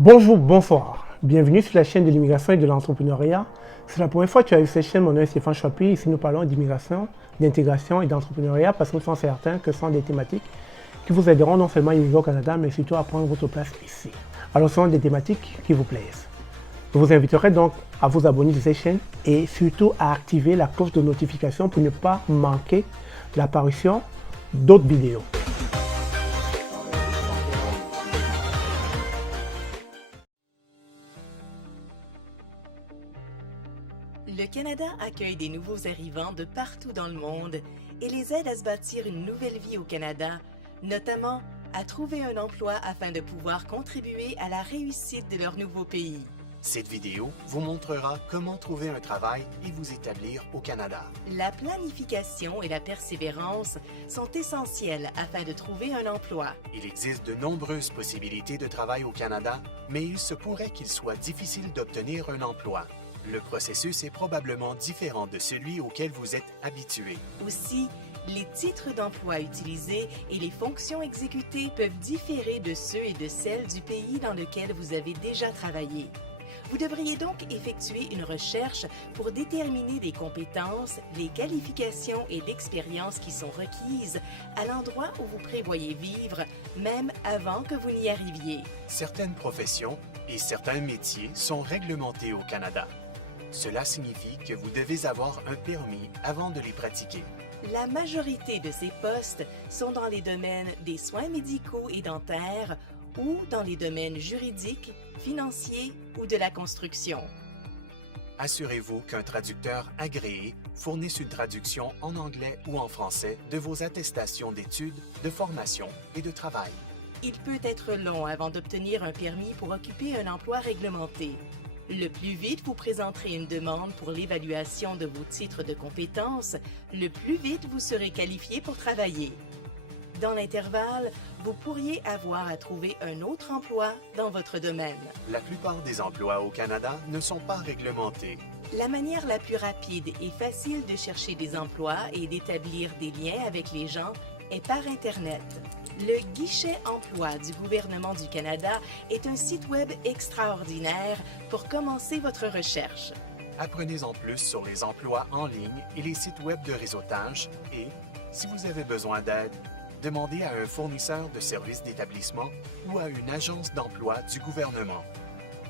Bonjour, bonsoir. Bienvenue sur la chaîne de l'immigration et de l'entrepreneuriat. C'est la première fois que tu as vu cette chaîne. Mon nom est Stéphane Chapuis. Ici, nous parlons d'immigration, d'intégration et d'entrepreneuriat parce que nous sommes certains que ce sont des thématiques qui vous aideront non seulement à immigrer au Canada, mais surtout à prendre votre place ici. Alors, ce sont des thématiques qui vous plaisent. Je vous inviterai donc à vous abonner à cette chaîne et surtout à activer la cloche de notification pour ne pas manquer l'apparition d'autres vidéos. Le Canada accueille des nouveaux arrivants de partout dans le monde et les aide à se bâtir une nouvelle vie au Canada, notamment à trouver un emploi afin de pouvoir contribuer à la réussite de leur nouveau pays. Cette vidéo vous montrera comment trouver un travail et vous établir au Canada. La planification et la persévérance sont essentielles afin de trouver un emploi. Il existe de nombreuses possibilités de travail au Canada, mais il se pourrait qu'il soit difficile d'obtenir un emploi. Le processus est probablement différent de celui auquel vous êtes habitué. Aussi, les titres d'emploi utilisés et les fonctions exécutées peuvent différer de ceux et de celles du pays dans lequel vous avez déjà travaillé. Vous devriez donc effectuer une recherche pour déterminer les compétences, les qualifications et l'expérience qui sont requises à l'endroit où vous prévoyez vivre, même avant que vous n'y arriviez. Certaines professions et certains métiers sont réglementés au Canada. Cela signifie que vous devez avoir un permis avant de les pratiquer. La majorité de ces postes sont dans les domaines des soins médicaux et dentaires ou dans les domaines juridiques, financiers ou de la construction. Assurez-vous qu'un traducteur agréé fournisse une traduction en anglais ou en français de vos attestations d'études, de formation et de travail. Il peut être long avant d'obtenir un permis pour occuper un emploi réglementé. Le plus vite vous présenterez une demande pour l'évaluation de vos titres de compétences, le plus vite vous serez qualifié pour travailler. Dans l'intervalle, vous pourriez avoir à trouver un autre emploi dans votre domaine. La plupart des emplois au Canada ne sont pas réglementés. La manière la plus rapide et facile de chercher des emplois et d'établir des liens avec les gens est par Internet. Le guichet emploi du gouvernement du Canada est un site web extraordinaire pour commencer votre recherche. Apprenez en plus sur les emplois en ligne et les sites web de réseautage et, si vous avez besoin d'aide, demandez à un fournisseur de services d'établissement ou à une agence d'emploi du gouvernement.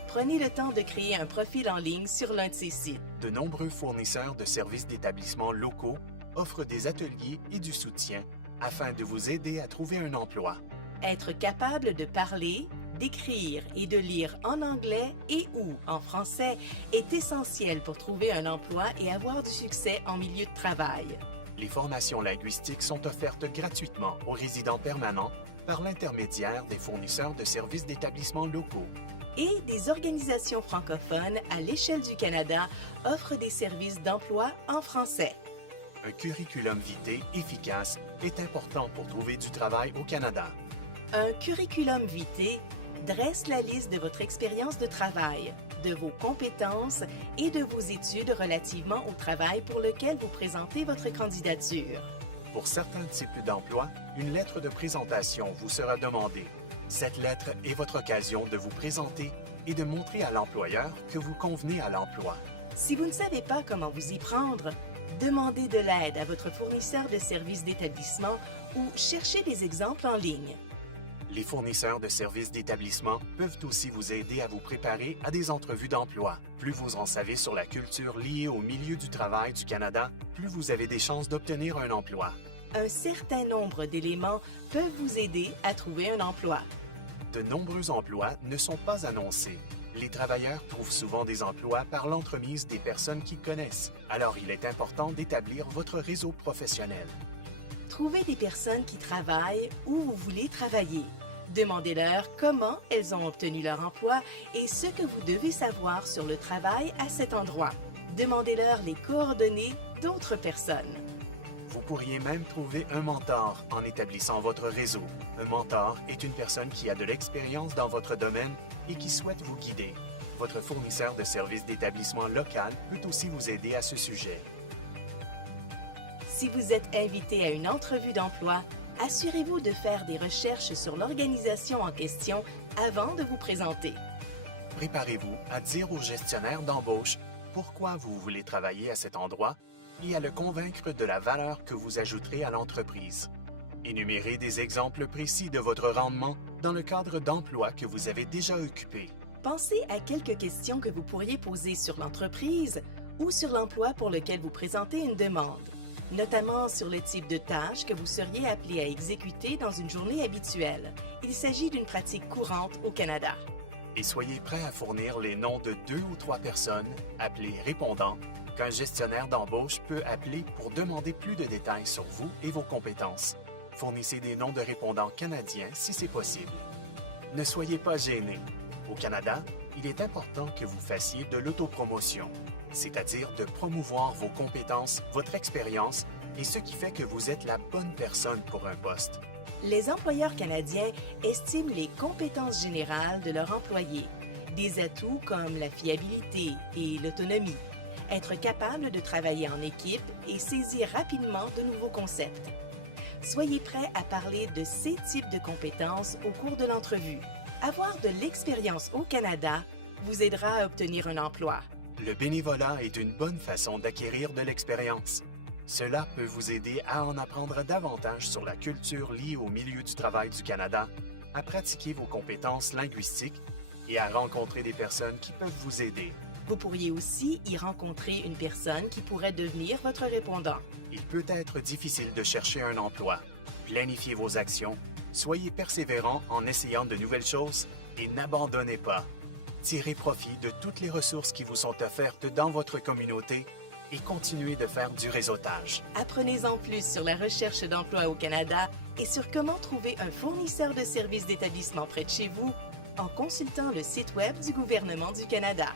Prenez le temps de créer un profil en ligne sur l'un de ces sites. De nombreux fournisseurs de services d'établissement locaux offrent des ateliers et du soutien afin de vous aider à trouver un emploi. Être capable de parler, d'écrire et de lire en anglais et ou en français est essentiel pour trouver un emploi et avoir du succès en milieu de travail. Les formations linguistiques sont offertes gratuitement aux résidents permanents par l'intermédiaire des fournisseurs de services d'établissements locaux. Et des organisations francophones à l'échelle du Canada offrent des services d'emploi en français. Un curriculum vitae efficace est important pour trouver du travail au Canada. Un curriculum vitae dresse la liste de votre expérience de travail, de vos compétences et de vos études relativement au travail pour lequel vous présentez votre candidature. Pour certains types d'emplois, une lettre de présentation vous sera demandée. Cette lettre est votre occasion de vous présenter et de montrer à l'employeur que vous convenez à l'emploi. Si vous ne savez pas comment vous y prendre, demandez de l'aide à votre fournisseur de services d'établissement ou cherchez des exemples en ligne. Les fournisseurs de services d'établissement peuvent aussi vous aider à vous préparer à des entrevues d'emploi. Plus vous en savez sur la culture liée au milieu du travail du Canada, plus vous avez des chances d'obtenir un emploi. Un certain nombre d'éléments peuvent vous aider à trouver un emploi. De nombreux emplois ne sont pas annoncés. Les travailleurs trouvent souvent des emplois par l'entremise des personnes qu'ils connaissent. Alors, il est important d'établir votre réseau professionnel. Trouvez des personnes qui travaillent où vous voulez travailler. Demandez-leur comment elles ont obtenu leur emploi et ce que vous devez savoir sur le travail à cet endroit. Demandez-leur les coordonnées d'autres personnes. Vous pourriez même trouver un mentor en établissant votre réseau. Un mentor est une personne qui a de l'expérience dans votre domaine et qui souhaite vous guider. Votre fournisseur de services d'établissement local peut aussi vous aider à ce sujet. Si vous êtes invité à une entrevue d'emploi, assurez-vous de faire des recherches sur l'organisation en question avant de vous présenter. Préparez-vous à dire au gestionnaire d'embauche pourquoi vous voulez travailler à cet endroit et à le convaincre de la valeur que vous ajouterez à l'entreprise. Énumérez des exemples précis de votre rendement dans le cadre d'emploi que vous avez déjà occupé. Pensez à quelques questions que vous pourriez poser sur l'entreprise ou sur l'emploi pour lequel vous présentez une demande, notamment sur le type de tâches que vous seriez appelé à exécuter dans une journée habituelle. Il s'agit d'une pratique courante au Canada. Et soyez prêt à fournir les noms de 2 ou 3 personnes, appelées répondants, qu'un gestionnaire d'embauche peut appeler pour demander plus de détails sur vous et vos compétences. Fournissez des noms de répondants canadiens si c'est possible. Ne soyez pas gênés. Au Canada, il est important que vous fassiez de l'autopromotion, c'est-à-dire de promouvoir vos compétences, votre expérience et ce qui fait que vous êtes la bonne personne pour un poste. Les employeurs canadiens estiment les compétences générales de leurs employés, des atouts comme la fiabilité et l'autonomie, être capable de travailler en équipe et saisir rapidement de nouveaux concepts. Soyez prêts à parler de ces types de compétences au cours de l'entrevue. Avoir de l'expérience au Canada vous aidera à obtenir un emploi. Le bénévolat est une bonne façon d'acquérir de l'expérience. Cela peut vous aider à en apprendre davantage sur la culture liée au milieu du travail du Canada, à pratiquer vos compétences linguistiques et à rencontrer des personnes qui peuvent vous aider. Vous pourriez aussi y rencontrer une personne qui pourrait devenir votre répondant. Il peut être difficile de chercher un emploi. Planifiez vos actions, soyez persévérant en essayant de nouvelles choses et n'abandonnez pas. Tirez profit de toutes les ressources qui vous sont offertes dans votre communauté et continuez de faire du réseautage. Apprenez-en plus sur la recherche d'emploi au Canada et sur comment trouver un fournisseur de services d'établissement près de chez vous en consultant le site Web du gouvernement du Canada.